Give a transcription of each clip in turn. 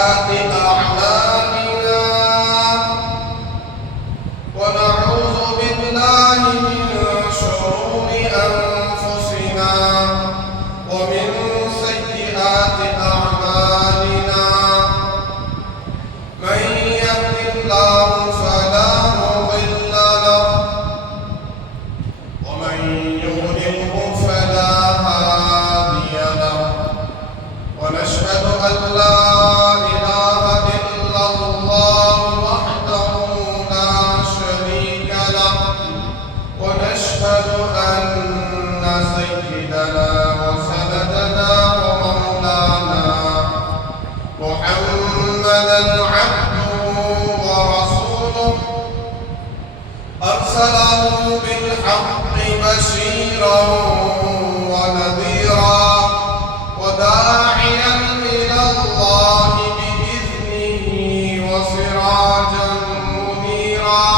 سيئات أعمالنا ونعوذ بالله من شرور أنفسنا ومن سيئات أعمالنا من يهد الله فلا مضل له ومن يضلله فلا هادي له ونشهد أن لا إله إلا الله وحده لا شريك له ونشهد أن سيدنا وسندنا ومولانا محمدا عبده ورسوله أرسله بالحق بشيرا ونذيرا وداعيا إلى الله بإذنه وسراجا منيرا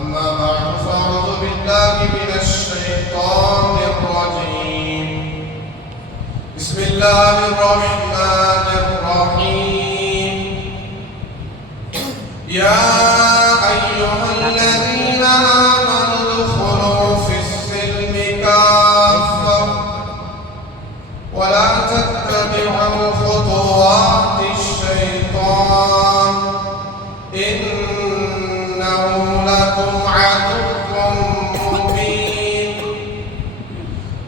أما بعد فأعوذ بالله من الشيطان الرجيم بسم الله الرحمن الرحيم يا أيها الذين آمنوا ادخلوا في السلم كافة ولا تتبعوا خطوات الشيطان إنه لكم عدو مبين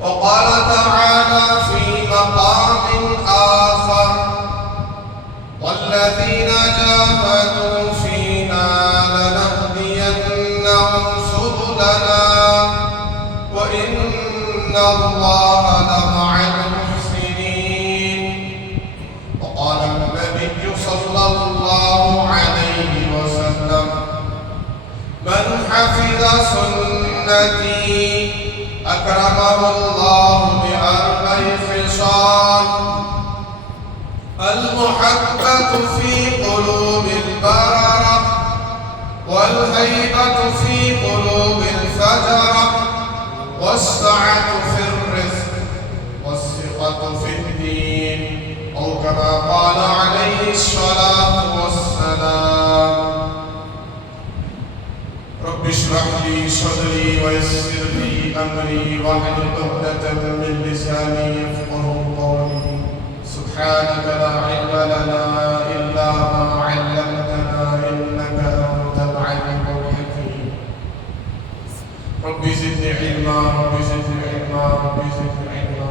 وقال تعالى في مقام آخر والذين جاهدوا فينا لنهدينهم سبلنا وإن الله لمع المحسنين وقال النبي صلى الله عليه وسلم من حفظ سنتي أكرمه الله بأربع خصال المحبة في قلوب البررة والهيبة في قلوب الفجرة والسعة في الرزق والثقة في الدين أو كما قال عليه الصلاة والسلام رب اشرح لي صدري ويسر لي أمري واحلل عقدة من لساني يفقهوا قولي سبحانك لا علم لنا إلا ما علمتنا إنك أنت العليم الحكيم رب زدني علما رب زدني علما رب زدني علما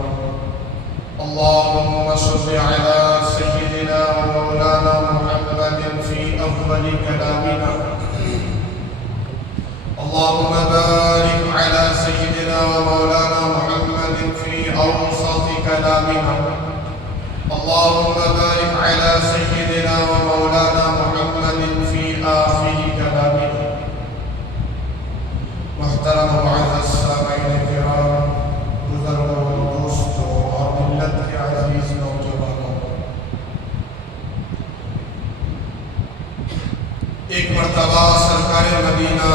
اللهم صل على سيدنا ومولانا محمد في أفضل كلامنا اللهم بارك على سيدنا ومولانا محمد في أوسط كلامنا اللهم بارك على سيدنا ومولانا محمد في آخر كلامنا محترم معزز السامعین الکرام بزرگوں دوستوں اور ملت کے عزیز نوجوانوں ایک مرتبہ سرکار مدینہ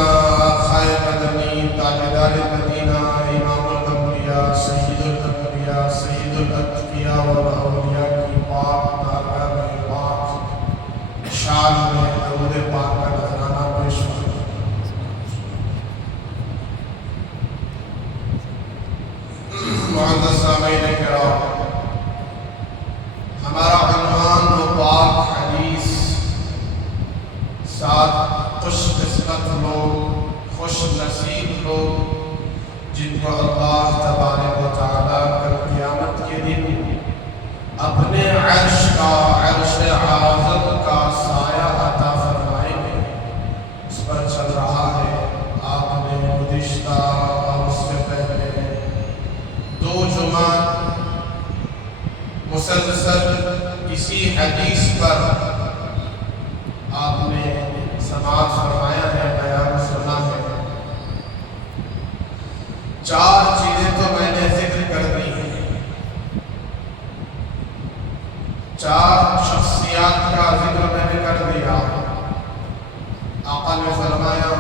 خائے مدنی تاجدار مدینہ امام الانبیاء سید الانبیاء سید الاتقیاء والاولیاء کی پاک نارگاہ پاک شان میں درود پاک کا نذرانہ پیش ہوا معزز سامعین کرام ہمارا عنوان و پاک حدیث ساتھ خوش قسمت لوگ خوش نصیب لوگ جن کو اللہ تبارک و تعالیٰ کل قیامت کے دن اپنے عرش اعظم کا سایہ عطا فرمائیں گے اس پر چل رہا ہے آپ نے گزشتہ اور اس سے پہلے 2 جمعہ مسلسل اسی حدیث پر آپ نے سماعت فرمایا ہے بیان سنا ہے 4 چیزیں تو میں نے ذکر کر دی ہیں 4 شخصیات کا ذکر میں نے کر دیا آقا نے فرمایا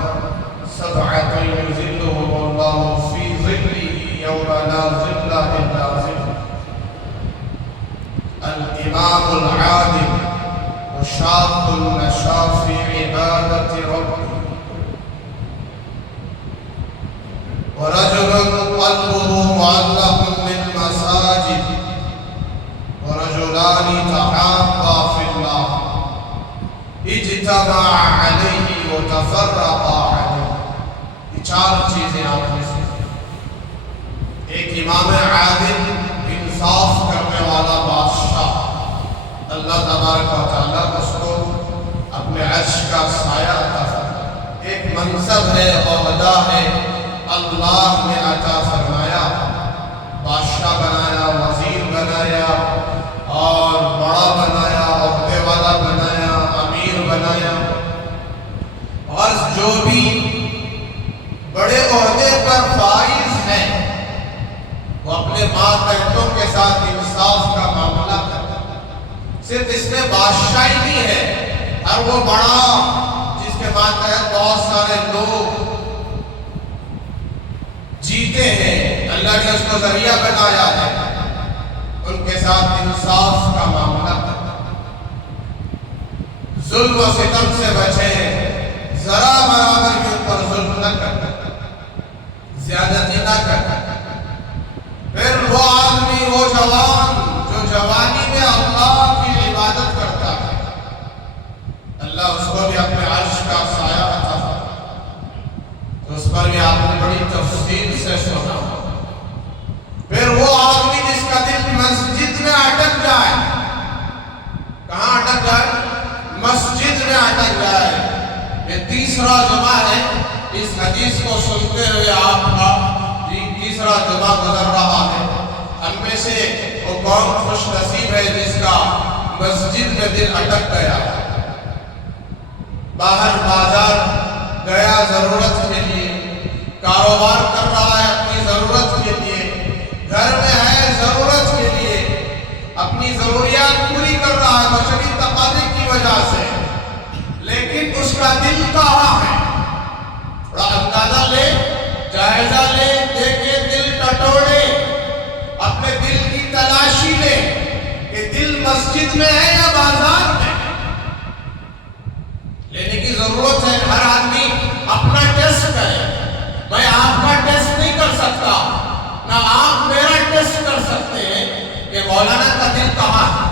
سبعۃ یظلهم اللہ فی ظلہ یوم لا ظل الا ظلہ الامام العادل شاب نشا في عبادة ربه ورجل قلبه معلق بالمساجد ورجلان تحابا في الله اجتمع عليه وتفرقا عليه. یہ چار چیزیں آپ میں سے ایک امام عادل انصاف کرنے والا بادشاہ، اللہ تبارک و تعالیٰ اس کو اپنے عرش کا سایہ عطا فرمایا. ایک منصب ہے، عہدہ ہے، اللہ نے عطا فرمایا، بادشاہ بنایا، وزیر بنایا اور بڑا بنایا، عہدے والا بنایا، امیر بنایا. اور جو بھی بڑے عہدے پر فائز ہیں وہ اپنے ماتحتوں کے ساتھ انصاف کا معاملہ کرتا ہے. صرف اس میں بادشاہی نہیں ہے، ہر وہ بڑا جس کے ماتحت بہت سارے لوگ جیتے ہیں، اللہ نے اس کو ذریعہ بنایا ہے، ان کے ساتھ انصاف کا معاملہ کرتا ہے. ظلم و ستم سے بچیں، ذرا برابر بھی ان پر ظلم نہ کرتا، زیادتی نہ کرتا. پھر وہ آدمی، وہ جوان جو جوانی میں اللہ کی عبادت کرتا ہے، اللہ اس کو بھی اپنے عرش کا سایہ عطا فرمائے. تو اس پر بھی آپ نے بڑی تفصیل سے سنا. پھر وہ آدمی جس کا دل مسجد میں اٹک جائے، کہاں اٹک جائے؟ مسجد میں اٹک جائے. یہ تیسرا جمعہ ہے، اس حدیث کو سنتے ہوئے آپ کا تیسرا جمعہ گزر رہا ہے. ہم میں سے وہ کون خوش نصیب ہے جس کا مسجد میں دل اٹک گیا، باہر بازار گیا ضرورت کے لیے، کاروبار کر رہا ہے اپنی ضرورت کے لیے، گھر میں ہے ضرورت کے لیے، اپنی ضروریات پوری کر رہا ہے بشری تقاضے کی وجہ سے، لیکن اس کا دل کہاں ہے؟ تھوڑا اندازہ لے، جائزہ لے، دیکھے دل ٹٹوڑے، اپنے دل کی تلاشی لے کہ دل مسجد میں ہے یا بازار میں. لینے کی ضرورت ہے. ہر آدمی اپنا ٹیسٹ کرے. میں آپ کا ٹیسٹ نہیں کر سکتا، نہ آپ میرا ٹیسٹ کر سکتے ہیں کہ مولانا کا دل کہاں ہے،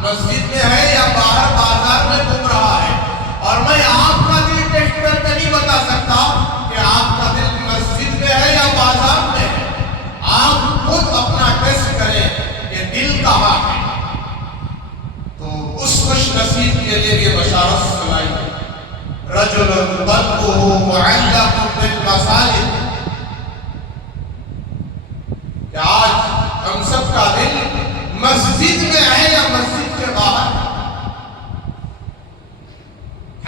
مسجد میں ہے یا باہر بازار میں گھوم رہا ہے. اور میں آپ کا دل ٹیسٹ کر کے نہیں بتا سکتا کہ آپ کا دل مسجد میں ہے یا بازار میں ہے. آپ خود اپنا ٹیسٹ کریں کہ دل کہاں ہے. تو اس خوش نصیب کے لیے یہ بشارت سنائی، رجل قلبه معلق بالمساجد، کہ آج ہم سب کا دل مسجد میں ہے یا مسجد کے باہر.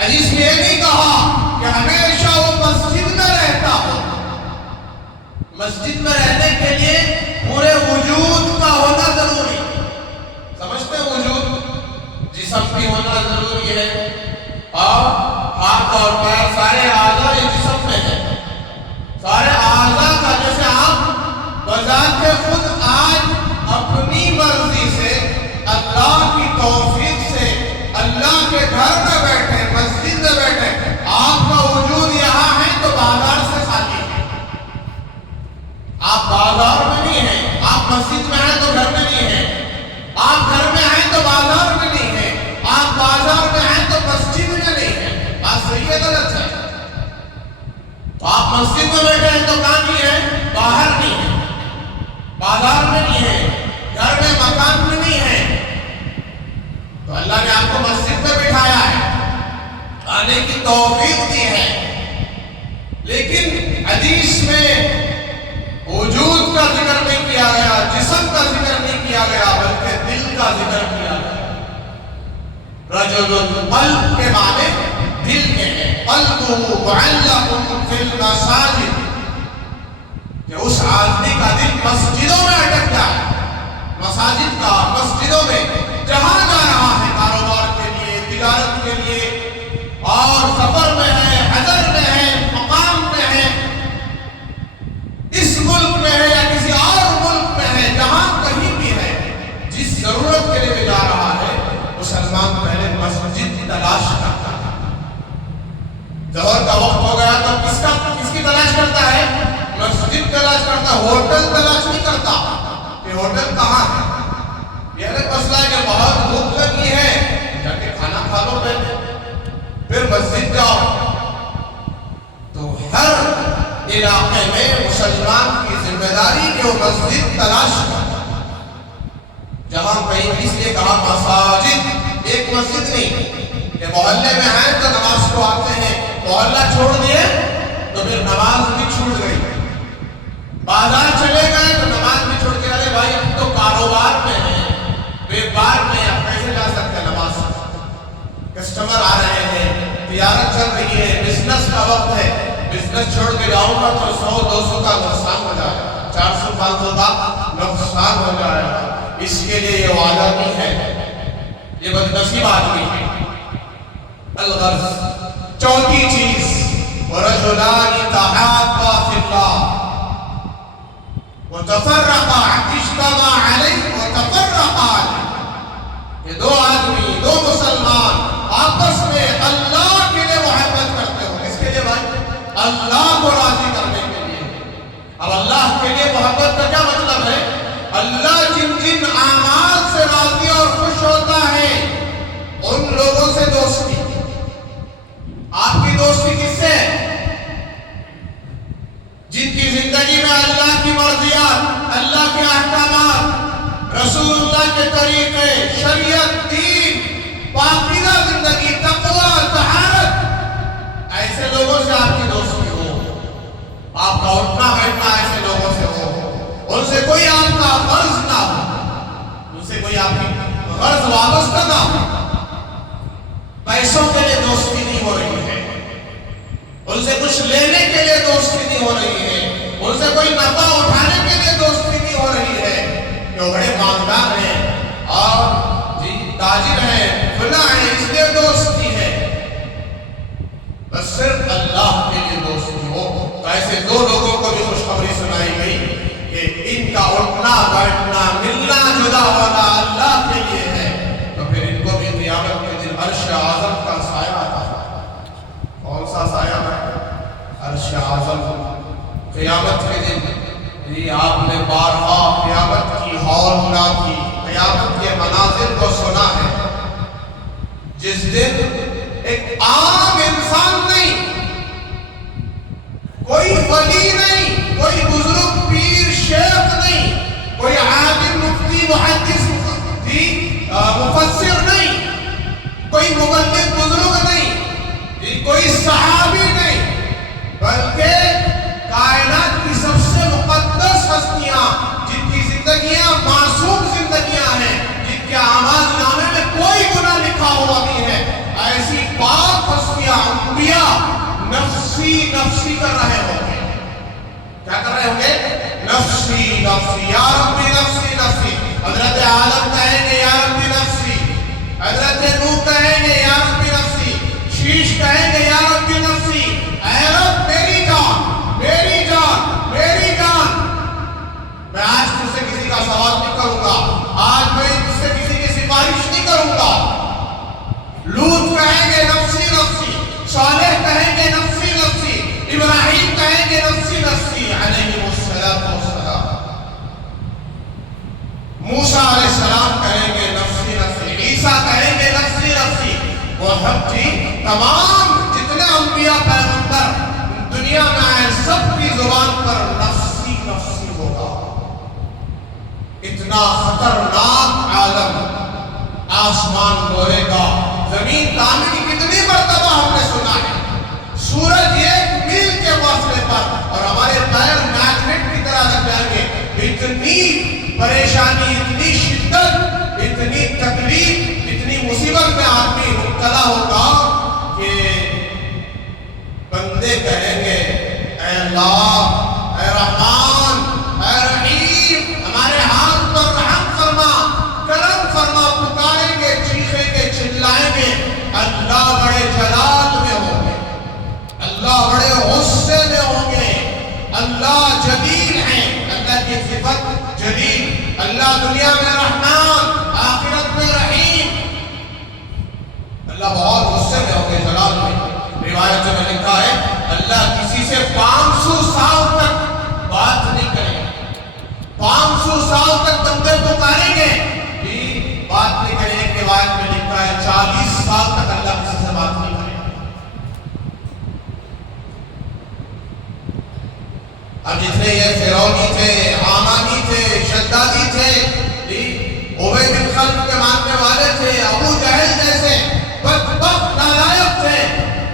حدیث میں یہ نہیں کہا کہ ہمیشہ وہ مسجد میں رہتا ہو. مسجد میں رہنے کے لیے پورے وجود کا ہونا ضروری. سمجھتے ہیں وجود؟ جسم بھی ہونا ضروری ہے، اور ہاتھ اور پیر سارے اعضاء جسم میں ہیں. سارے اعضاء کا جیسے آپ بذات خود آج اپنی مرضی سے، اللہ کی توفیق سے، اللہ کے گھر میں بیٹھے، مسجد میں بیٹھے، آپ کا وجود یہاں ہے تو بازار سے خالی ہے. آپ بازار میں نہیں ہیں، آپ مسجد میں ہیں تو گھر میں نہیں ہیں، آپ گھر میں ہیں تو بازار میں نہیں ہیں، آپ بازار میں ہیں تو مسجد میں نہیں ہیں. بات صحیح ہے غلط ہے؟ تو آپ مسجد میں بیٹھے ہیں تو کہاں نہیں ہے؟ باہر نہیں ہے، بازار میں نہیں ہے، گھر میں مکان میں نہیں ہے. تو اللہ نے آپ کو مسجد میں بٹھایا ہے، آنے کی توفیق دی ہے. لیکن حدیث میں وجود کا ذکر نہیں کیا گیا، جسم کا ذکر نہیں کیا گیا، بلکہ دل کا ذکر کیا گیا. رجل قلب کے معنی دل کے ہیں، قلبہ معلق فی المساجد، کہ اس آدمی کا دل مسجدوں میں اٹک جائے. مساجد کا، مسجدوں میں جہاں جا رہا ہے کاروبار کے لیے، تجارت کے لیے، اور سفر میں ہے، حضر میں ہے، مقام میں ہے، اس ملک میں ہے یا کسی اور ملک میں ہے، جہاں کہیں بھی ہے، جس ضرورت کے لیے جا رہا ہے، مسلمان پہلے مسجد تلاش کرتا ہے. ظہر کا وقت ہو گیا تو کس کی تلاش کرتا ہے؟ مسجد تلاش کرتا ہے، ہوٹل تلاش نہیں کرتا کہ ہوٹل کہاں ہے. یہ الگ مسئلہ ہے کہ بہت بھوک لگی ہے، جا کے کھانا کھا لو پہلے پھر مسجد جاؤ. تو ہر علاقے میں مسلمان کی ذمہ داری کہ وہ مسجد تلاش کرتا ہے. جہاں کہیں اس لیے کہا مساجد، ایک مسجد نہیں کہ محلے میں آئے تو نماز کو آتے ہیں، محلہ چھوڑ دیے تو پھر نماز بھی چھوٹ گئی. بازار چلے گئے تو نماز بھی چھوڑ کے ارے بھائی اب تو کاروبار میں ہے، بیپار میں اب کیسے جا سکتے ہیں نماز؟ کسٹمر آ رہے ہیں، تجارت چل رہی ہے، بزنس کا وقت ہے، بزنس چھوڑ کے جاؤں گا تو 100-200 کا نقصان ہو جائے گا، 400-500 کا نقصان ہو جائے گا. اس کے لیے یہ وعدہ نہیں ہے، یہ بدنصیب آدمی ہے. الغرض چوتھی چیز وَرَجُلَانِ تَحَابَّا فِي اللَّهِ وَتَفَرَّقَا اجْتَمَعَا عَلَيْهِ وَتَفَرَّقَا عَلَيْهِ. یہ دو آدمی، دو مسلمان آپس میں اللہ کے لیے محبت کرتے ہو. کس کے لیے بھائی؟ اللہ کو راضی کرنے کے لیے. اب اللہ کے لیے محبت کا کیا مطلب ہے؟ اللہ جن جن اعمال سے راضی اور خوش ہوتا ہے ان لوگوں سے دوستی. آپ کی دوستی کس سے؟ جن کی زندگی میں اللہ کی مرضیات، اللہ کے احکامات، رسول اللہ کے طریقے، شریعت، دین، پاکیزہ زندگی، تقوی، طہارت، ایسے لوگوں سے آپ کی دوستی ہو. آپ کا اٹھنا بیٹھنا ایسے لوگوں سے ہو. ان سے کوئی آپ کا غرض نہ ہو، ان سے کوئی آپ کی غرض وابستہ نہ ہو. پیسوں کے لیے دوستی نہیں ہو رہی ہے، ان سے کچھ لینے کے لیے دوستی نہیں ہو رہی ہے، ان سے کوئی نفع اٹھانے کے لیے دوستی نہیں ہو رہی ہے کہ وہ بڑے مالدار ہیں اور تاجر ہیں، فلاں ہیں، اس لیے دوستی ہے. بس صرف اللہ کے لیے دوستی ہو. تو ایسے دو لوگوں کو بھی خوشخبری سنائی گئی کہ ان کا اٹھنا بیٹھنا ملنا جدا ہونا اللہ کے لیے ہے. تو پھر ان کو بھی قیامت کے دن عرش اعظم کا سایہ آتا ہے. کون سا سایہ ہے؟ عرش اعظم. قیامت کے دن یہ آپ نے بارہا قیامت کی ہولناک کی قیامت کے مناظر کو سنا ہے. جس دن ایک عام انسان نہیں، کوئی ولی نہیں، کوئی بزرگ پیر شیخ نہیں، کوئی عالم مفتی محدث مفسر نہیں، کوئی مبلغ بزرگ نہیں، کوئی صحابی نہیں، بلکہ کائنات کی سب سے مقدس ہستیاں جن کی زندگیاں معصوم زندگیاں ہیں، جن کے اعمال نامے میں کوئی گناہ لکھا ہوا نہیں ہے، ایسی پاک ہستیاں انبیاء نفسی نفسی کر رہے ہوں گے. کیا کر رہے ہوں گے؟ نفسی نفسی، یا ربی نفسی نفسی. حضرت آدم کہیں گے یا ربی نفسی، حضرت نوح کہیں گے یا ربی نفسی، شیش کہیں گے یا ربی نفسی. اے رب میری جان، میری جان، میری جان. میں آج تجھ سے کسی کا سوال نہیں کروں گا، آج میں تجھ سے کسی کی سفارش نہیں کروں گا. لوط کہیں گے نفسی نفسی، صالح کہیں گے نفسی نفسی، ابراہیم کہیں گے نفسی نفسی علیہ السلام. موسیٰ علیہ السلام کہیں گے نفسی نفسی، عیسیٰ کہیں گے نفسی نفسی. وہ سب تمام جتنے انبیاء پیغمبر دنیا میں آئے سب کی زبان پر نفسی نفسی ہوگا. اتنا خطرناک عالم، آسمان لوہے کا، زمین تانبے کی کتنی مرتبہ ہم نے سنا ہے. سورج ایک میل کے فاصلے پر اور ہمارے پیر میگنیٹ کی طرح لگ جائیں گے. اتنی پریشانی، اتنی شدت، اتنی تکلیف، اتنی مصیبت میں آدمی مبتلا ہوگا کہ بندے کہیں گے اے اللہ، اے رحمان، اے رحیم، ہمارے ہاتھ پر رحم فرما، کرم فرما. پکاریں گے، چیخیں گے، چلائیں گے. اللہ بڑے جلال میں ہوں گے، اللہ بڑے غصے میں ہوں گے. اللہ جلیل ہیں، اللہ کی صفت جلیل. اللہ دنیا میں رحمان، آخرت میں رحیم. اللہ بہت غصے میں ہوں گے جلال میں. روایت میں لکھا ہے اللہ کسی سے 500 سال تک بات نہیں کریں گے. 500 سال تک بندے پکاریں گے بھی بات نہیں کریں. ایک روایت میں لکھا ہے 40 سال تک اللہ کسی سے بات نہیں کریں گے. اب جتنے یہ فرعونی تھے، حامانی تھے، شدادی تھے، ابی بن خلف کے ماننے والے تھے، ابو جہل جیسے بدبخت نالائق تھے،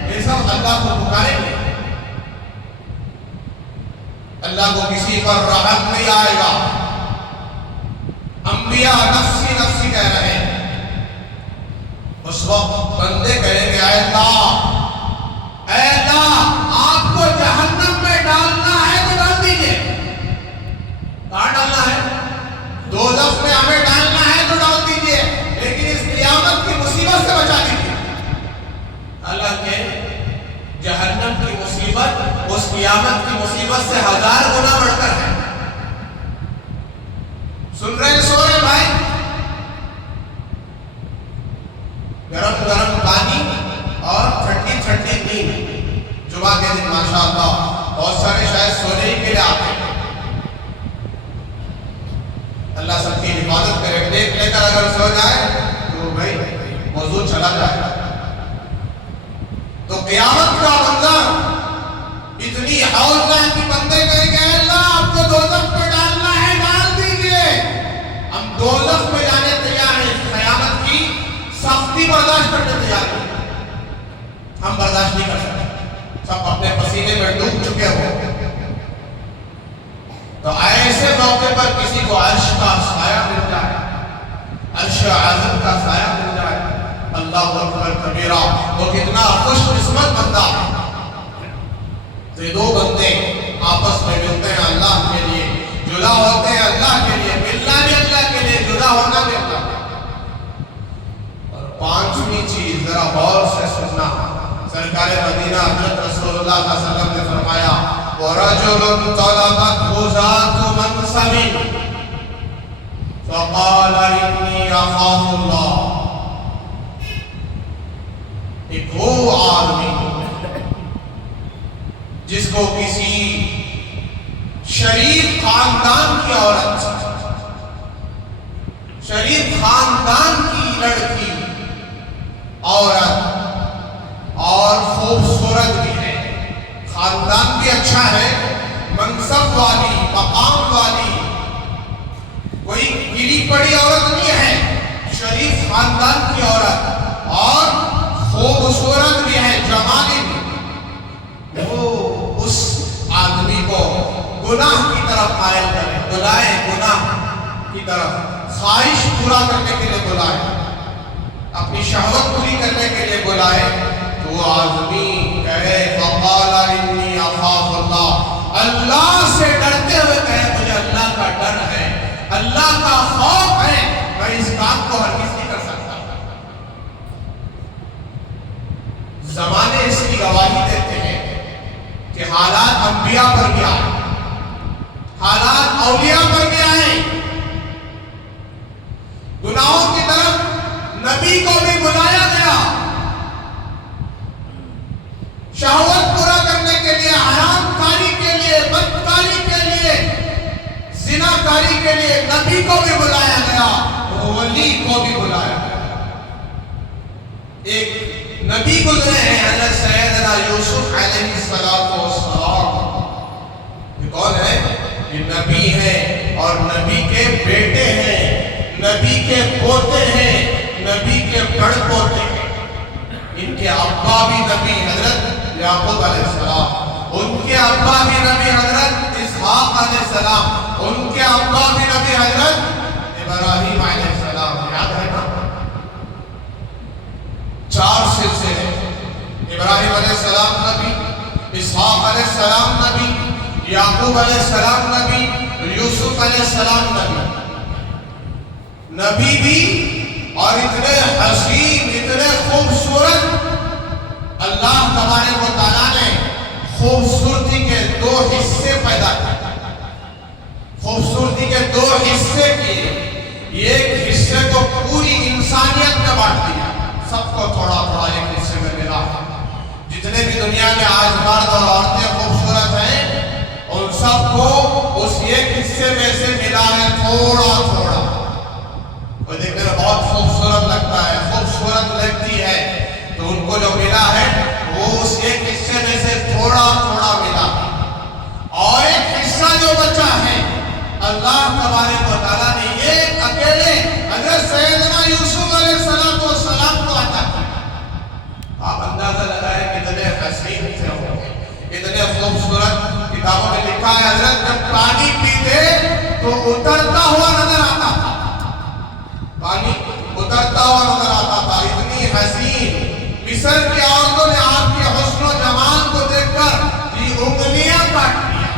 یہ سب اللہ کو پکاریں گے. اللہ کو کسی پر رحم نہیں آئے گا. انبیاء نفسی نفسی کہہ رہے ہیں. اس وقت بندے کہیں گے اے اللہ آپ کو جہنم میں ڈالنا ہے تو ڈال دیجئے. کہاں ڈالنا ہے؟ دوزخ میں ہمیں ڈالنا ہے تو ڈال دیجئے، لیکن اس قیامت کی مصیبت سے بچا دیجئے. حالانکہ جہنم کی مصیبت اس قیامت کی مصیبت سے 1000 گنا بڑھ کر ہے. سن رہے ہیں، سو رہے بھائی؟ گرم گرم پانی اور ٹھنڈی ٹھنڈی نیند. جمعہ کے دن ماشاءاللہ بہت سارے شاید سونے ہی کے لیے آتے ہیں. اللہ سب کی حفاظت کرے. دیکھ لے کر اگر سو جائے تو بھائی موضوع چلا جائے. تو قیامت کا منظر اتنی ہولناک کہ بندے کہیں گے اللہ آپ کو دوزخ میں ڈالنا ہے ڈال دیجئے. ہم دوزخ میں جانے تیار ہیں. قیامت کی سختی برداشت کرنے تیار ہیں. ہم برداشت نہیں کر سکتے. سب اپنے پسینے میں ڈوب چکے ہو. تو ایسے موقع پر کسی کو عرش کا سایہ مل جائے، عرش اعظم کا سایہ مل جائے، اللہ اکبر کبیرہ، وہ کتنا خوش قسمت بندہ ہے. تو یہ دو بندے آپس میں ملتے ہیں اللہ کے لیے، جدا ہوتے ہیں اللہ کے لیے، ملنا بھی اللہ کے لیے، جدا ہونا بھی اللہ کے لیے. اور پانچویں چیز ذرا غور سے سننا. سرکار مدینہ حضرت رسول اللہ صلی اللہ علیہ وسلم نے فرمایا وَرَجُلٌ طَلَبَتْهُ ذَاتُ مَنْصَبٍ فَقَالَ إِنِّي أَخَافُ اللَّهَ. ایک وہ آدمی جس کو کسی شریف خاندان کی عورت، شریف خاندان کی لڑکی، عورت اور خوبصورت بھی ہے، خاندان بھی اچھا ہے، منصب والی، مقام والی، کوئی گری پڑی عورت نہیں ہے، شریف خاندان کی عورت اور خوبصورت بھی ہے، جمالی بھی. وہ اس آدمی کو گناہ کی طرف مائل کرے، بلائے گناہ کی طرف، خواہش پورا کرنے کے لیے بلائے، اپنی شہوت پوری کرنے کے لیے بلائے. تو وہ آدمی کہے فقال انی اخاف اللہ، اللہ سے ڈرتے ہوئے کہے مجھے اللہ کا ڈر ہے، اللہ کا خوف ہے، میں اس کام کو ہرگز نہیں کر سکتا. زمانے اس کی گواہی دیتے ہیں کہ حالات انبیاء پر بھی آئے، حالات اولیاء پر بھی آئے. گناہوں کی طرف نبی کو بھی بلایا گیا، شہوت پورا کرنے کے لیے، حرام کاری کے لیے، بدکاری کے لیے، زنا کاری کے لیے نبی کو بھی بلایا گیا، ولی کو بھی بلایا گیا. ایک نبی گزرے ہیں حضرت سیدنا یوسف علیہ السلام. یہ کون ہے؟ یہ نبی ہے اور نبی کے بیٹے ہیں، نبی کے پوتے ہیں، نبی کے بڑ پوتے ہیں. ان کے ابا بھی نبی حضرت یعقوب علیہ السلام، ان کے ابا بھی نبی حضرت اسحاق علیہ السلام، ان کے ابا بھی نبی حضرت ابراہیم علیہ السلام. یاد ہے نا؟ 4 سلسلے، ابراہیم علیہ السلام نبی، اسحاق علیہ السلام نبی، یعقوب علیہ السلام نبی، یوسف علیہ السلام نبی. نبی بھی اور اتنے حسین، اتنے خوبصورت. اللہ تبارک و تعالیٰ نے خوبصورتی کے 2 حصے پیدا کیے، خوبصورتی کے 2 حصے کیے. ایک حصے کو پوری انسانیت میں بانٹ دیا، سب کو تھوڑا دنیا میں آج مرد اور عورتیں خوبصورت ہیں، ان سب کو اس ایک حصے میں سے ملا ہے تھوڑا تھوڑا. وہ دیکھنے میں بہت خوبصورت لگتا ہے، خوبصورت لگتی ہے، تو ان کو جو ملا ہے وہ اس ایک حصے میں سے تھوڑا تھوڑا ملا. اور ایک حصہ جو بچا ہے اللہ تبارک و تعالیٰ نے یہ اکیلے حضرت سیدنا یوسف علیہ السلام کو عطا کیا. آپ اندازہ لگائیں کتنے حسین تھے وہ، کتنے خوبصورت. کتابوں میں لکھا ہے حضرت جب پانی پیتے تو اترتا ہوا نظر آتا تھا، پانی اترتا ہوا نظر آتا تھا. اتنی حسین. مصر کی عورتوں نے آپ کے حسن و جمال کو دیکھ کر انگلیاں کاٹ لیا.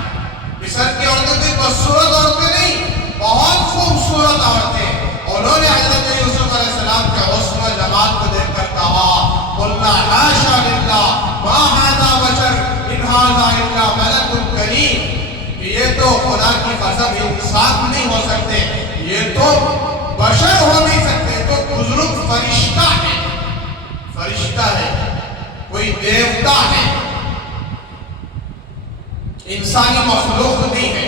مصر کی عورتیں کوئی بدصورت عورتیں نہیں، بہت خوبصورت عورتیں. انہوں نے حضرت یوسف علیہ السلام کے حسن و جمال کو دیکھ کر کہا قلنا حاشا للہ ما ھذا بشر ان ھذا الا ملک کریم. یہ تو خدا کی قسم انسان نہیں ہو سکتے، یہ تو بشر ہو نہیں سکتے، تو بزرگ فرشتہ ہے، فرشتہ ہے، کوئی دیوتا ہے، انسانی مخلوق نہیں ہے.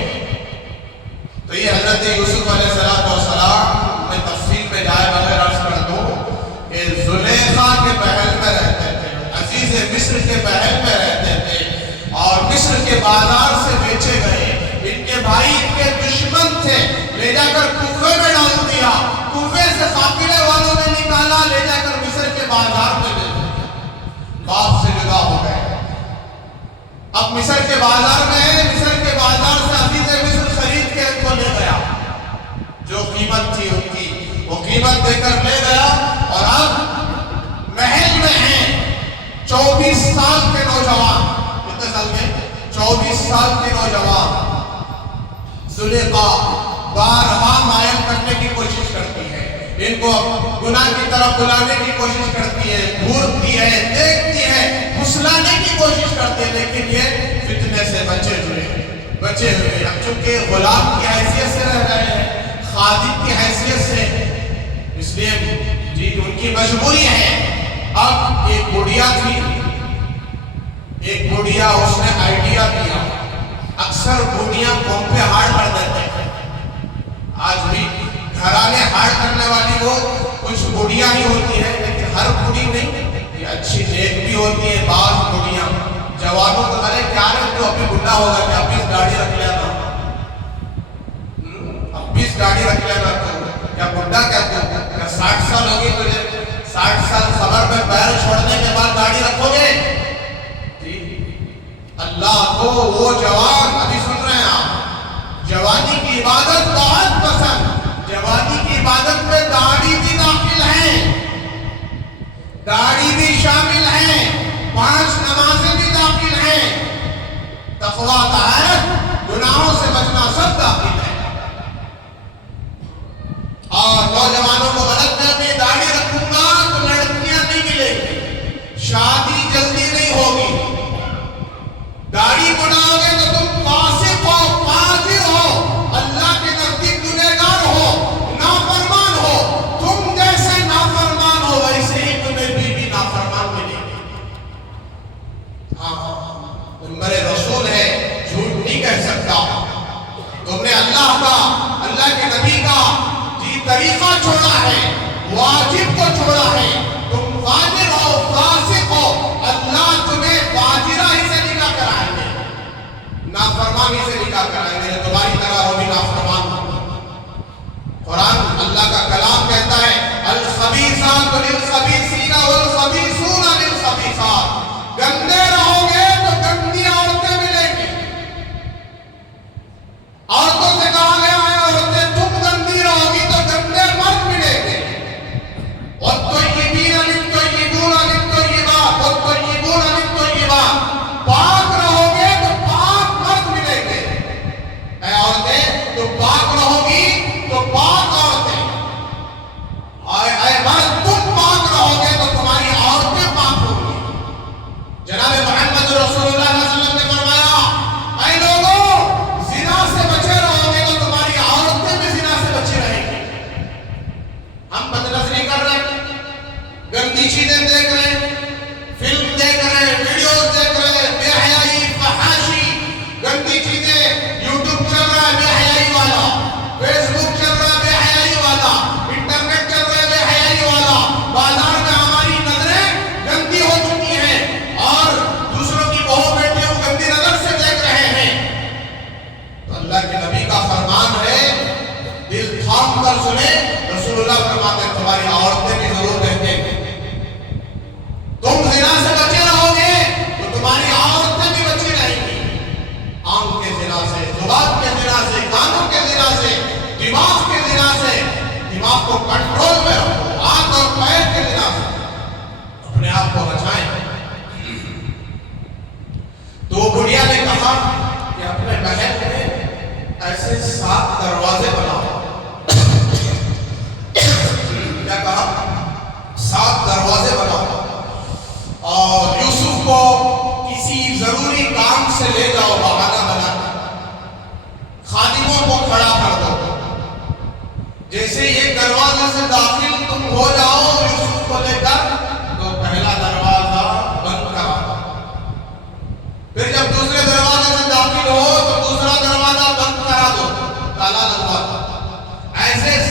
تو یہ حضرت یوسف علیہ السلام میں تفصیل میں جائے بغیر عرض کر دوں کہ زلیخا کے محل میں رہتے تھے، عزیز مصر کے محل میں رہتے تھے، اور مصر کے بازار سے بیچے گئے. ان کے بھائی ان کے دشمن تھے، لے جا کر کوفے میں ڈال دیا، کوفے سے قافلے والوں نے نکالا، لے جا کر مصر کے بازار میں بیچ دیا. باپ سے جدا ہو گئے. اب مصر کے بازار میں ہے، مصر کے بازار سے عزیز مصر خرید کے ان کو لے گیا، جو قیمت تھی ان کی وہ قیمت دے کر لے گیا. اور اب محل میں ہیں 24 سال کے نوجوان. کتنے سال کے؟ 24 سال کے نوجوان. زلیخا بارہا مائل کرنے کی کوشش کرتی ہے، ان کو گناہ کی طرف بلانے کی کوشش کرتی ہے، گھورتی ہے، دیکھتی ہے، پھسلانے کی کوشش کرتے ہیں، لیکن یہ فتنے سے بچے ہوئے. اب چونکہ غلام کی حیثیت سے رہ رہے ہیں، خادم کی حیثیت سے، اس لیے ان کی مجبوری ہے. اب ایک بڑھیا تھی، ایک بڑھیا، اس نے آئیڈیا دیا. اکثر بڑھیاں قوم پہ ہاڑ کر دیتے ہیں، آج بھی گھرانے ہاڑ کرنے والی وہ کچھ بڑھیاں ہی ہوتی ہیں، لیکن ہر بڑھی نہیں، یہ اچھی نیک بھی ہوتی ہے. بعض بڑھیاں جوانوں کو ارے کیا ہے تو ابھی بڑھا ہوگا کہ اب 20 گاڑی رکھ لینا، اب 20 گاڑی رکھ لینا، تو کیا بڑھا کیا تو کیا 60 سال ہوگی تجھے، 60 سال خبر میں پیر چھوڑنے کے بعد گاڑی رکھو گے؟ اللہ کو وہ جوان، ابھی سن رہے ہیں آپ، جوانی کی عبادت بہت پسند. جوانی کی عبادت میں داڑھی بھی داخل ہے، داڑھی بھی شامل ہے، 5 نمازیں بھی داخل ہیں، تقویٰ طہارت گناہوں سے بچنا سب داخل ہے. اور نوجوانوں کو غلط فہمی، داڑھی رکھوں گا تو لڑکیاں نہیں ملیں گی، شادی جلدی نہیں ہوگی. داڑھی بڑھاؤ گے تو تم فاسق ہو، فاجر ہو، اللہ کے نزدیک گنہگار ہو، نافرمان ہو. تم جیسے نافرمان ہو ویسے ہی تمہیں بھی نافرمان ملے گی. پیغمبر رسول ہے، جھوٹ نہیں کہہ سکتا. تم نے اللہ کا، اللہ کے نبی کا طریقہ چھوڑا ہے.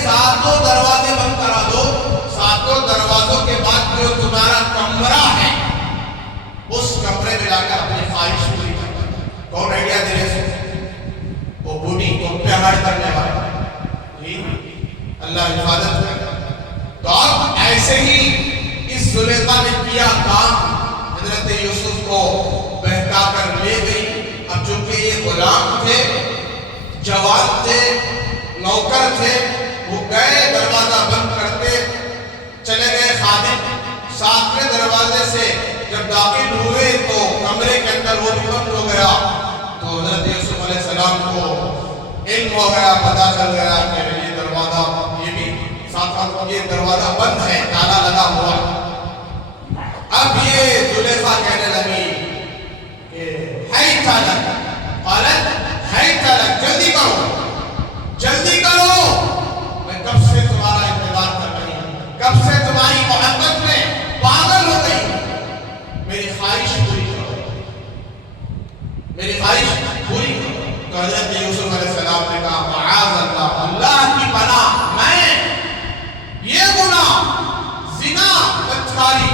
ساتوں دروازے بند کرا دو، ساتوں دروازوں کے بعد جو تمہارا کمرہ ہے اس کمرے میں جا کر اپنی خواہش پوری کرنا۔ کون آئیڈیا دے رہے سے؟ وہ بوڑھی کو پیار کرنے والا، اللہ حفاظت کرے۔ تو اب ایسے ہی اس زلیخا نے کیا کام، حضرت یوسف کو بہکا کر لے گئی۔ اب چونکہ یہ غلام تھے، جوان تھے، نوکر تھے، وہ گئے دروازہ بند کرتے چلے گئے خادم، ساتویں دروازے سے جب داخل ہوئے تو کمرے کے اندر وہ بھی بند ہو گیا۔ تو حضرت یوسف علیہ السلام کو علم ہو گیا، پتہ چل گیا کہ یہ دروازہ، یہ بھی ساتھ یہ دروازہ بند ہے، تالا لگا ہوا۔ اب یہ زلیخا کہنے لگی کہ ہیت لک، قالت ہیت لک، جلدی کرو، جلدی کرو، میں کب سے تمہارا انتظار کر رہی ہوں، کب سے تمہاری محبت میں پاگل ہو گئی ہوں، میری خواہش پوری کرو، میری خواہش پوری کرو۔ تو حضرت یوسف علیہ السلام نے کہا معاذ اللہ، اللہ کی پناہ، میں یہ گناہ، زنا، بدکاری،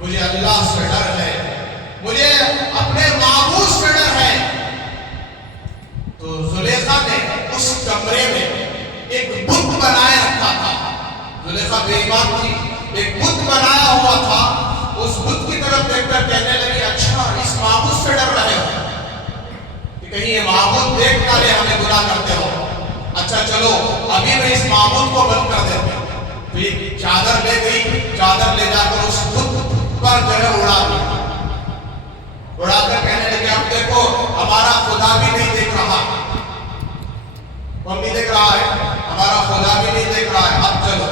مجھے اللہ سے ڈر ہے، مجھے اپنے معبود سے ڈر ہے۔ تو زلیخا نے اس کمرے میں ایک بت بنائے رکھا تھا، زلیخا بے ایمان تھی، ایک بت بنایا ہوا تھا، اس بت کی طرف دیکھ کر کہنے لگی اچھا اس معبود سے ڈر رہے ہو کہ کہیں یہ معبود دیکھ نہ لے ہمیں گناہ کرتے ہو، اچھا چلو ابھی میں اس معبود کو بند کر دیتے ہیں۔ تو یہ چادر لے گئی، چادر لے جا کر اس بت پر جو ہے اڑا دیا، اڑا کر کہنے لگے اب دیکھو ہمارا خدا بھی نہیں دیکھ رہا، کون نہیں دیکھ رہا ہے، ہمارا خدا بھی نہیں دیکھ رہا ہے، اب چلو۔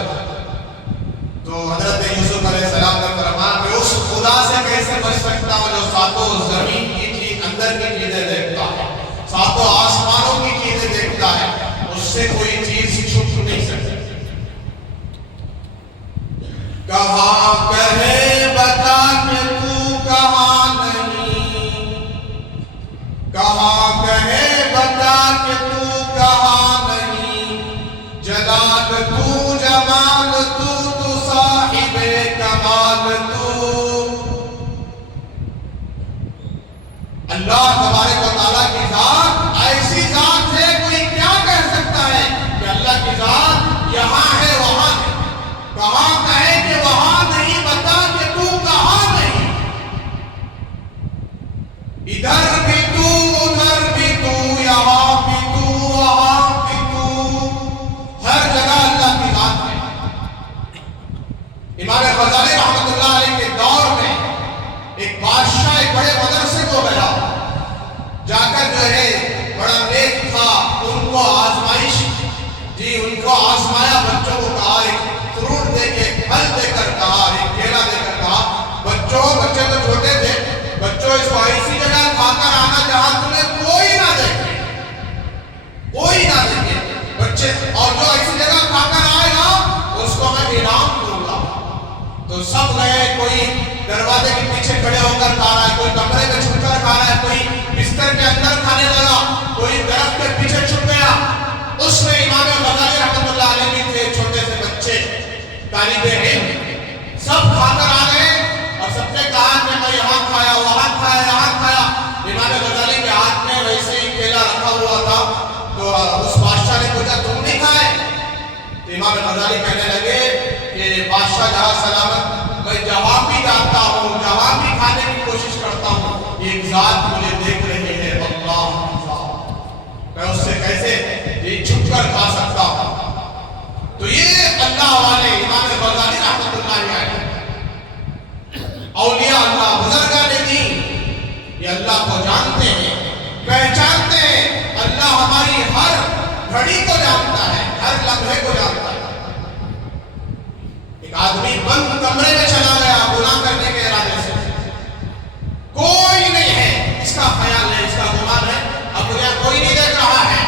تو حضرت یوسف علیہ السلام نے فرمایا کہ اس خدا سے کیسے بچ سکتا ہوں جو ساتوں زمین کی چیز، اندر کی چیزیں دیکھتا ہے، ساتوں آسمانوں کی چیزیں دیکھتا ہے، اس سے کوئی چیز چھپ نہیں سکتی۔ کہاں کہے بتا کہ تو کہاں نہیں، کہاں کہے بتا کہ تو کہاں نہیں، جلال تو جمال تو صاحب کمال تو۔ اللہ تبارک و تعالیٰ کی ذات ایسی ذات ہے، کوئی کیا کہہ سکتا ہے کہ اللہ کی ذات یہاں ہے وہاں ہے، کہاں کہے کہ وہاں نہیں، بتا کہ تو کہاں نہیں، ادھر بھی تو ادھر بھی تو، یہاں بھی تو وہاں بھی تو، ہر جگہ اللہ کی ذات ہے۔ امام غزالی رحمۃ اللہ علیہ کے دور میں ایک بادشاہ ایک بڑے مدرسے کو گیا، جا کر جو ہے بڑا نیک تھا، ان کو آزمائش جی ان کو آزمایا، بچوں کو کہا ایک فروٹ دے کے، پھل دے کر کہا، ایک کیلا دے کر کہا بچے تو چھوٹے تھے، بچوں اس کو ایسی جگہ کھا کر آنا جہاں تمہیں کوئی نہ دیکھے، کوئی نہ دیکھے بچے، اور جو ایسی جگہ کھا کر آئے گا اس کو میں انعام دوں گا۔ تو سب گئے، کوئی دروازے کے پیچھے کھڑے ہو کر کھا رہا ہے، کوئی کمرے میں چھپ کر کھا رہا ہے، کوئی بستر کے اندر کھانے لگا، کوئی درخت کے پیچھے چھپ گیا۔ اس میں امام غزالی رحمۃ اللہ علیہ بھی تھے، چھوٹے سے بچے طالب علم، سب کھا کر آ گئے اور سب نے کہا کہ میں یہاں کھایا، وہاں کھایا، یہاں کھایا۔ امام غزالی کے ہاتھ میں ویسے ہی کیلا رکھا ہوا تھا، تو اس بادشاہ نے پوچھا تم نہیں کھائے؟ تو امام غزالی کہنے لگے کہ بادشاہ جہاں سلامت، میں جہاں بھی جاتا ہوں، جہاں بھی کھانے کی کوشش کرتا ہوں، ایک ذات مجھے دیکھ رہی ہے، اللہ کی ذات، میں اس سے کیسے یہ چھپ کر کھا سکتا ہوں۔ تو یہ اللہ والے امام غزالی رحمۃ اللہ علیہ، اولیاء اللہ، بزرگان دین، یہ اللہ کو جانتے ہیں، پہچانتے ہیں۔ اللہ ہماری ہر گھڑی کو جانتا ہے، ہر لمحے کو جانتا ہے۔ ایک آدمی بند کمرے میں چلا گیا گناہ کرنے کے ارادے سے، کوئی نہیں ہے، اس کا خیال ہے، اس کا گمان ہے، اب مجھے کوئی نہیں دیکھ رہا ہے،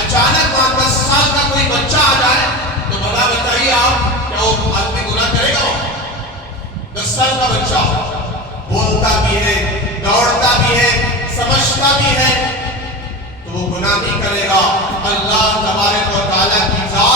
اچانک وہاں 10 سال کا کوئی بچہ آ جائے تو بھلا بتائیے آپ کیا وہ آدمی گناہ کرے گا؟ 10 سال کا بچہ بولتا بھی ہے، دوڑتا بھی ہے، سمجھتا بھی ہے، تو وہ گناہ نہیں کرے گا۔ اللہ تبارک و تعالیٰ کی ذات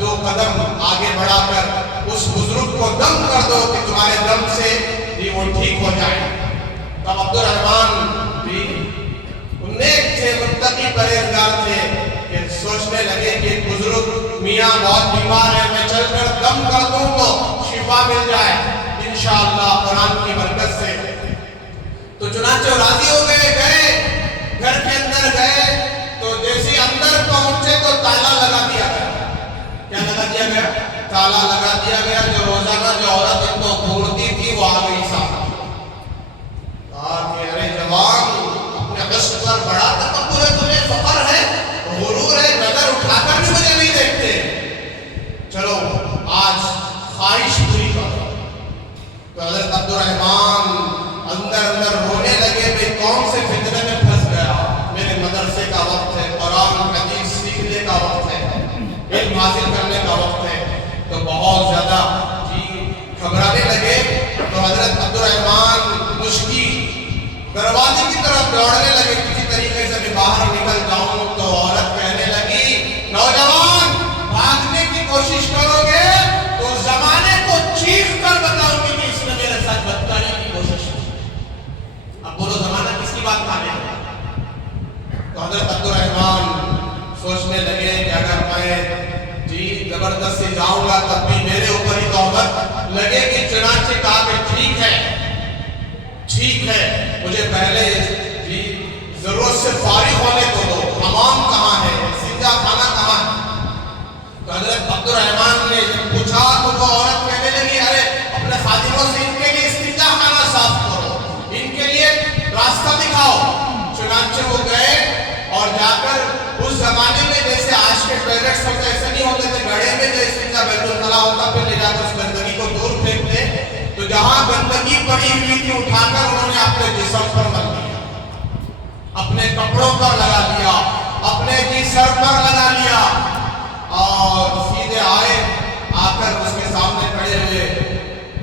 2 قدم آگے بڑھا کر اس بزرگ کو دم کر دو کہ تمہارے دم سے بھی وہ ٹھیک ہو جائے۔ تب عبد الرحمن بھی نیک تھے، متقی پرہیزگار تھے کہ سوچنے لگے کہ بزرگ میاں بہت بیمار ہے، میں چل کر دم کر دوں تو شفا مل جائے انشاءاللہ قرآن کی برکت سے۔ تو چنانچہ راضی ہو گئے گھر کے اندر گئے تو جیسے اندر پہنچے تو تالا لگا دیا گیا۔ کیا لگا دیا گیا؟ تالا لگا دیا گیا۔ جو روزانہ جو عورت ان کو گھورتی تھی وہ آ گئی سامنے، کہا کہ ارے جوان، اپنے عشق پر بڑا تکبر ہے، تمہیں فخر ہے، غرور ہے، نظر اٹھا کر بھی مجھے نہیں دیکھتے، چلو آج خواہش پوری کرو۔ تو حضرت عبد الرحمن اندر اندر رونے لگے، میں کون سے فتنے میں پھنس گیا، میرے مدرسے کا وقت ہے، قرآن حدیث سیکھنے کا وقت ہے، علم حاصل کرنے کا وقت ہے۔ تو بہت زیادہ گھبرانے لگے۔ تو حضرت عبد الرحمن مشکی دروازے کی طرف دوڑنے لگے، کسی طریقے سے میں باہر نکل جاؤں۔ تو عورت کہنے لگی، نوجوان بھاگنے کی کوشش کرو گے تو زمانے کو چیخ کر بتاؤں گی کہ اس نے میرے ساتھ بدکاری کی کوشش کی۔ اب بولو زمانہ کس کی بات مانے گا؟ تو حضرت عبد الرحمن سوچنے لگے کہ اگر میں زبردستی جاؤں گا تب بھی میرے اوپر ہی تہمت لگے گی۔ چنانچہ کہا کہ ٹھیک ہے، مجھے پہلے ضرورت سے فارغ ہونے کو دو، حمام کہاں ہے، استنجا خانہ کہاں ہے؟ تو حضرت عبد الرحمن نے پوچھا تو وہ عورت کہنے لگی، ارے اپنے خادموں سے ان کے لیے استنجا خانہ صاف کرو، ان کے لیے راستہ دکھاؤ۔ چنانچہ وہ گئے اور جا کر اس زمانے میں جیسے آج کے ٹوائلٹس ہوتے ایسے نہیں ہوتے تھے، گڑھے میں جو استنجا بیت الخلا ہوتا، پھر لے جا کر اس گندگی کو دور پھینکتے۔ تو جہاں گندگی پڑی ہوئی تھی اٹھا کر انہوں نے اپنے جسم پر مل لیا، اپنے کپڑوں پر لگا لیا، اپنے سر پر لگا لیا، اور سیدھے آئے، آ کر اس کے سامنے کھڑے ہوئے،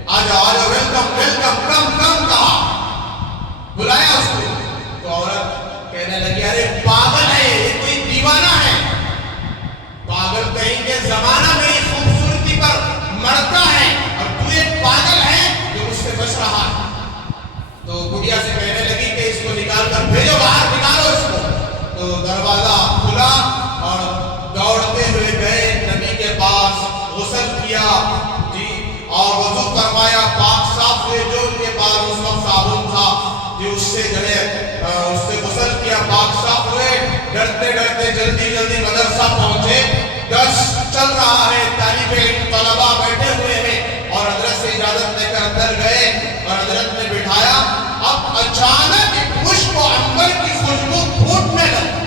آجاؤ ویلکم ویلکم، کم کہا، بلایا اس کو۔ تو عورت کہنے لگی، ارے پاگل ہے یہ، کوئی دیوانہ ہے، پاگل کہیں گے، زمانہ میری خوبصورتی پر مرتا ہے اور تو ایک پاگل ہے جو مجھ سے بچ رہا ہے۔ تو گڑیا سے کہنے لگی کہ اس کو نکال کر بھیجو باہر، نکالو اس کو۔ تو دروازہ کھلا اور دوڑتے ہوئے گئے نبی کے پاس، غسل کیا اور وضو کروایا، پاک صاف ہوئے، جو ان کے پاس اس وقت صابن تھا اس سے اس سے غسل کیا، پاک صاف ہوئے، ڈرتے ڈرتے جلدی مدرسہ پہنچے۔ درس چل رہا ہے، طالب علم طلباء بیٹھے ہوئے ہیں، اور حضرت سے اجازت لے کر اندر گئے اور حضرت نے بٹھایا۔ اب اچانک ایک مشک و عنبر کی خوشبو پھوٹنے لگی۔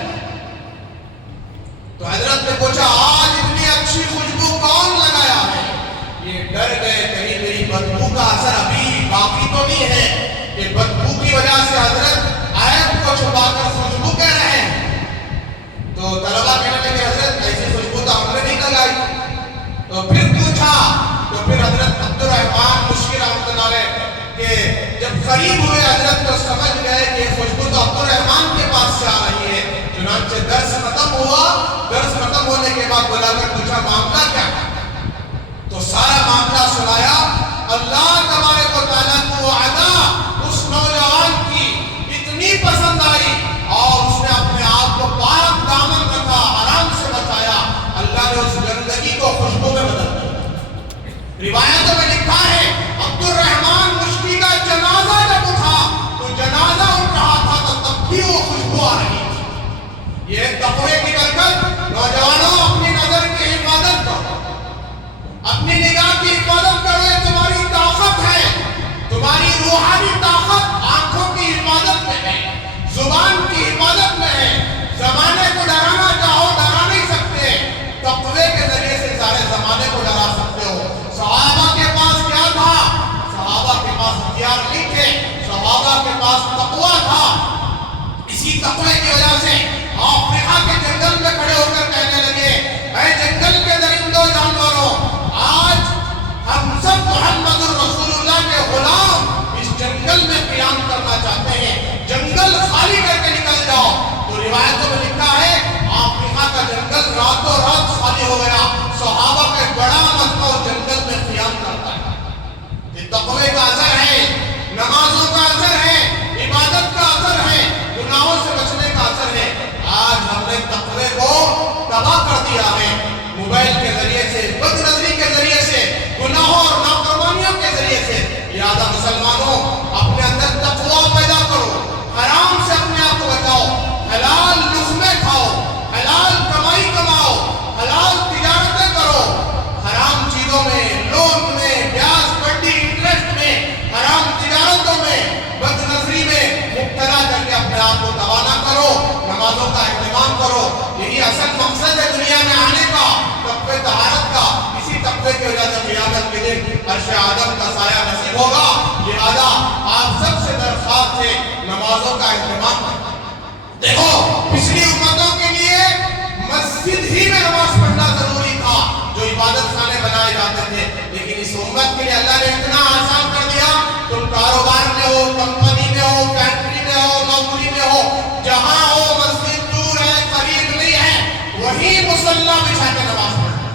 تو حضرت نے پوچھا، آج اتنی اچھی خوشبو کون لگایا ہے؟ یہ ڈر گئے کہیں میری بدبو کا اثر ابھی باقی تو نہیں ہے، کہ بدبو کی وجہ سے حضرت عیب کو چھپا کر خوشبو کہہ رہے ہیں۔ تو طلباء کہنے لگے، حضرت ایسی خوشبو تو ہم نے نہیں لگائی۔ تو پھر پوچھا، تو پھر حضرت عبد الرحمن مشکل رحمۃ اللہ علیہ کہ جب قریب ہوئے حضرت تو سمجھ گئے کہ یہ خوشبو تو عبد الرحمن کے پاس سے آ رہی ہے۔ چنانچہ درس ختم ہوا، درس ختم ہونے کے بعد بلا کر پوچھا، معاملہ کیا ہے؟ تو سارا معاملہ سنایا۔ اللہ تبارک و تعالیٰ کو وعدہ اس نوجوان کی اتنی پسند آئی اور اس نے اپنے آپ کو پاک دامن رکھا، آرام سے بچایا، اللہ نے اس گندگی کو خوشبو میں بدل دیا۔ روایتوں میں لکھا ہے، عبد الرحمن مشکی کا جنازہ جب اٹھا تو جنازہ اٹھ رہا تھا تو تب بھی وہ خوشبو آ رہی تھی۔ یہ تقوی کی برکت۔ نوجوانوں، اپنی نظر کی حفاظت کرو، اپنی نگاہ کی حفاظت کرو، یہ تمہاری طاقت ہے، تمہاری روحانی طاقت آنکھوں کی حفاظت میں ہے، زبان کی حفاظت میں ہے۔ زمانے کو ڈرانا چاہو ڈرا نہیں سکتے، تقوی کے ذریعے سے سارے زمانے کو ڈرا سکتے ہو۔ صحابہ عرش اعظم کا سایہ نصیب ہوگا. لہذا آپ سب سے درخواست ہے نمازوں کا اہتمام کریں. دیکھو پچھلی امتوں کے لیے مسجد ہی میں نماز پڑھنا ضروری تھا جو عبادت خانے بنائے جاتے تھے، لیکن اس امت کے لیے اللہ نے اتنا آسان کر دیا. تم کاروبار میں ہو، کمپنی میں ہو، فیکٹری میں ہو، نوکری میں ہو، جہاں ہو مسجد دور ہے قریب نہیں ہے، وہی مصلی بچھا کے نماز پڑھنا،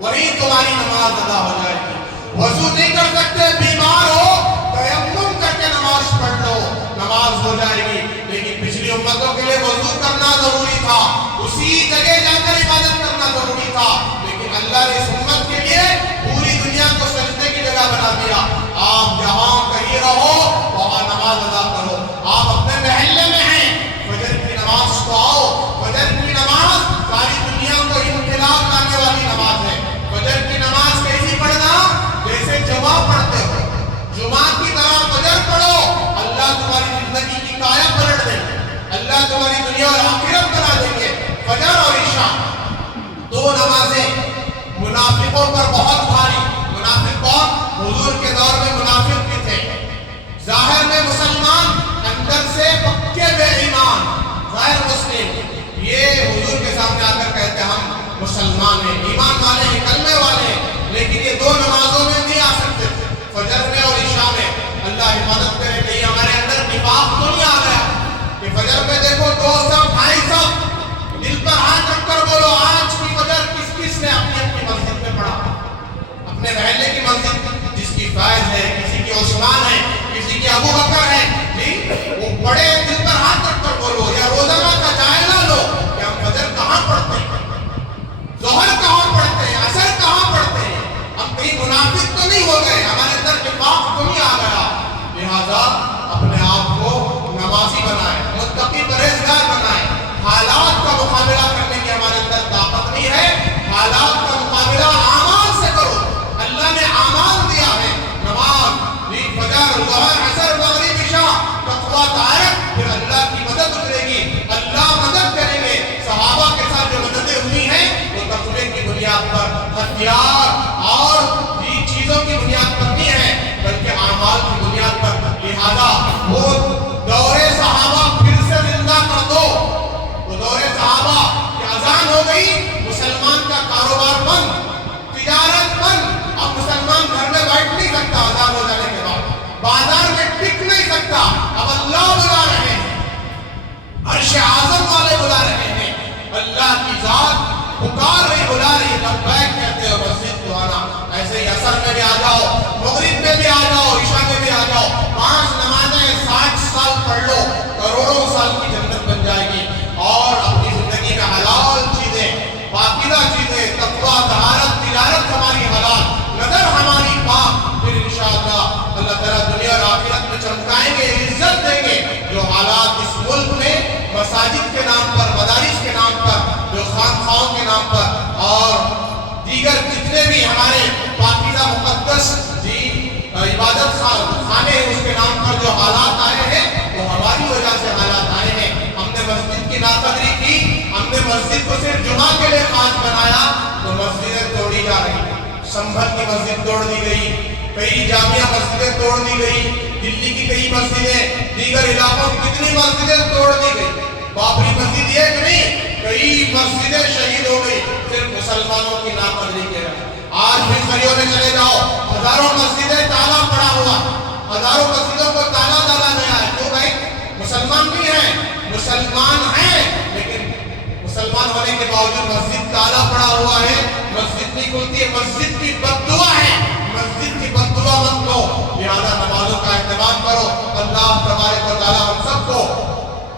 وہی تمہاری نماز ادا ہو جائے گی. وضو نہیں کر سکتے، بیمار ہو، تیمم کر کے نماز پڑھ لو، نماز ہو جائے گی. لیکن پچھلی امتوں کے لیے وضو کرنا ضروری تھا، اسی جگہ جا کر عبادت کرنا ضروری تھا. لیکن اللہ نے اس امت کے لیے پوری دنیا کو سجدے کی جگہ بنا دیا. آپ جہاں کہیں رہو وہاں نماز ادا کرو. آپ اپنے محلے میں ہیں، فجر کی نماز کو آؤ. فجر کی نماز ساری دنیا کو انقلاب لانے والی نماز ہے. فجر کی نماز کیسی پڑھنا؟ جیسے جمعہ پڑھتے ہو، جمعہ کی طرح فجر پڑھو. اللہ تمہاری زندگی کی کایا پلٹ دیں گے، اللہ تمہاری دنیا اور آخرت بنا دیں گے. فجر اور عشاء دو نمازیں منافقوں پر بہت بھاری. منافق کون؟ حضور کے دور میں منافق بھی تھے، ظاہر میں مسلمان، اندر سے پکے بے ایمان، غیر مسلم. یہ حضور کے سامنے آ کر کہتے ہم مسلمان ہیں، ایمان والے ہیں، کلمے والے ہیں، لیکن یہ دو نمازوں میں نہیں آ سکتے تھے، فجر میں اور عشاء میں. اللہ حفاظت کرے کہیں ہمارے اندر نفاق تو نہیں آ گیا کہ فجر میں دیکھو 2 صف 2.5 صف، دل پر ہاتھ رکھ کر بولو آج کی فجر کس کس نے اپنی اپنی مسجد میں پڑھا، اپنے محلے کی مسجد، جس کی فیض ہے، کسی کی عثمان ہے، کسی کی ابو بکر ہے، وہ پڑھے، دل پر ہاتھ رکھ کر بولو. یا روزانہ کا جائزہ لو کہ ہم فجر کہاں پڑھتے ہیں، ظہر کہاں پڑھتے ہیں، عصر کہاں پڑھتے ہیں. ہم کہیں منافق تو نہیں ہو گئے، ہمارے اندر نفاق تو نہیں آ گیا. لہذا اپنے آپ کو نمازی بنائیں، متقی پرہیزگار بنائیں. حالات کا مقابلہ کرنے کی ہمارے اندر طاقت نہیں ہے، حالات کا مقابلہ اعمال سے کرو. اللہ نے اعمال دیا ہے، نماز، فجر، ظہر، عصر، مغرب، عشاء، تقویٰ، طاعت، پھر اللہ کی مدد اترے گی، اللہ مدد کریں گے. صحابہ کے ساتھ جو مددیں ہوئی ہیں وہ تقوی کی بنیاد پر، ہتھیار اور چیزوں کی بنیاد پر نہیں ہے بلکہ اعمال کی بنیاد پر. لہذا وہ دور صحابہ پھر سے زندہ کر دو. وہ دور صحابہ کی اذان ہو گئی، مسلمان کا کاروبار بند، تجارت بند. اب مسلمان گھر میں بیٹھ نہیں سکتا، اذان ہو جانے کے بعد بازار میں ٹک نہیں سکتا. اب اللہ بلا رہے ہیں، عرش اعظم والے بلا رہے ہیں، اللہ کی ذات پکار رہی، بلا رہی. لبیک کہتے ہو مسجد کو آنا. ایسے ہی عصر میں بھی آ جاؤ، مغرب میں بھی آ جاؤ، عشاء میں بھی آ جاؤ. 5 نمازیں 60 سال پڑھ لو، کروڑوں سال کی جنت بن جائے گی. اور اپنی زندگی میں حلال چیزیں، پاکیزہ چیزیں، تقویٰ، طہارت، تجارت ہماری حلال، نظر ہماری پاک. پھر انشاءاللہ اللہ تعالیٰ دنیا اور آخرت میں چمکائیں گے، عزت دیں گے. جو حالات اس ملک میں مساجد کے نام پر، مدارس کے نام پر، جو خانقاہوں کے نام پر اور دیگر جتنے بھی ہمارے پاکیزہ مقدس عبادت خانے اس کے نام پر جو حالات آئے ہیں وہ ہماری وجہ سے حالات آئے ہیں. ہم نے مسجد کی نافرمانی کی، ہم نے مسجد کو صرف جمعہ کے لیے خاص بنایا تو مسجدیں توڑی جا رہی ہیں. سنبھل کی مسجد توڑ دی گئی، کئی جامعہ مسجدیں توڑ دی گئی، دلی کی کئی مسجدیں، دیگر علاقوں کی کتنی مسجدیں توڑ دی گئی. بابری مسجد ایک نہیں، کئی مسجدیں شہید ہو گئی صرف مسلمانوں کی نافرمانی کے رہے. آج بھی خریوں میں چلے جاؤ، ہزاروں مسجدیں تالا پڑا ہوا، ہزاروں مسجدوں کو تالا ڈالا گیا ہے. کیوں بھائی؟ مسلمان نہیں ہیں، مسلمان ہیں لیکن مسلمان ہونے کے باوجود مسجد تالا پڑا ہوا ہے، مسجد نہیں کھلتی ہے. مسجد کی بد دعا ہے، مسجد کی بد دعا مت لو. لہذا نمازوں کا اہتمام کرو. اللہ تبارک و تعالی ہم سب کو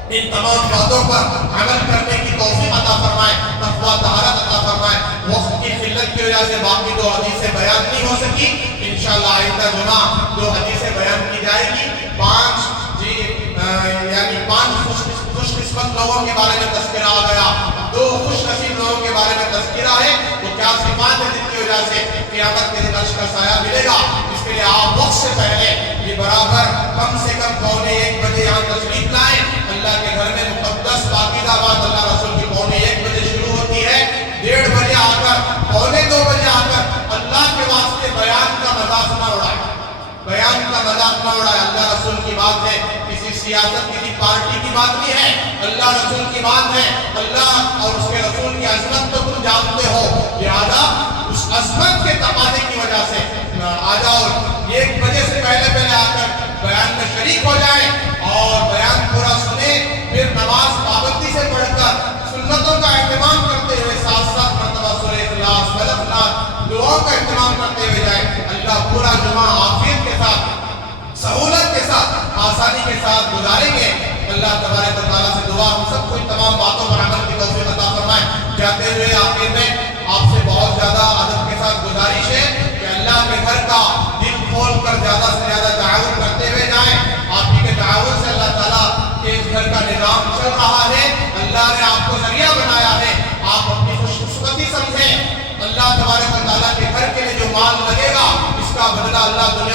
ان تمام باتوں پر عمل کرنے کی توفیق عطا فرمائے، تقویٰ، طہارت عطا فرمائے. وقت کی قلت کی وجہ سے باقی 2 حدیثیں بیان نہیں ہو سکی. انشاءاللہ آئندہ جمعہ 2 حدیثیں بیان کی جائے گی. 5 خوش قسمت لوگوں کے بارے میں تذکرہ آ گیا، 2 خوش نصیب لوگوں کے بارے میں تذکرہ ہے. وہ کیا صفات ہے جن کی وجہ سے قیامت کے دن عرش کا سایہ ملے گا. اس کے لیے آپ وقت سے پہلے یہ برابر کم سے کم 12:45 بجے یہاں تشریف لائیں. اللہ کے گھر میں مقدس پاکیزہ بات اللہ رسول کی 12:45 بجے شروع ہوتی ہے. 1:30 بجے آ کر، 1:45 بجے آ کر اللہ کے واسطے بیان کا مزہ بات ہے، کسی سیاست کسی پارٹی کی بات نہیں ہے، اللہ رسول کی بات ہے۔ اللہ اور اس کے رسول کی عظمت تو تم جانتے ہو، لہذا اس عظمت کے تقاضے کی وجہ سے آ جاؤ، ایک بجے سے پہلے آ کر بیان میں شریک ہو جائیں اور بیان پورا سنیں، پھر نماز پابندی سے پڑھ کر سنتوں کا اہتمام کرتے ہوئے 7 مرتبہ سورہ اخلاص فلق ناس دعاؤں کا اہتمام کرتے ہوئے جائیں۔ اللہ پورا جمعہ عافیت کے ساتھ، سہولت کے ساتھ، آسانی کے ساتھ گزاریں گے۔ اللہ تبارک و تعالیٰ سے دعا ہم سب کو ان تمام باتوں پر عمل کی توفیق عطا فرمائے۔ جاتے ہوئے آخر میں آپ سے بہت زیادہ ادب کے ساتھ گزارش ہے کہ اللہ کے گھر کا دل کھول کر زیادہ سے زیادہ تعاون کرتے ہوئے جائیں۔ آپ ہی کے تعاون سے اللہ تعالیٰ کے اس گھر کا نظام چل رہا ہے، اللہ نے آپ کو ذریعہ بنایا ہے، آپ اپنی خوش قسمتی سمجھیں۔ اللہ تبارک و تعالیٰ کے گھر کے لیے جو مال لگے گا اس کا بدلہ اللہ دنیا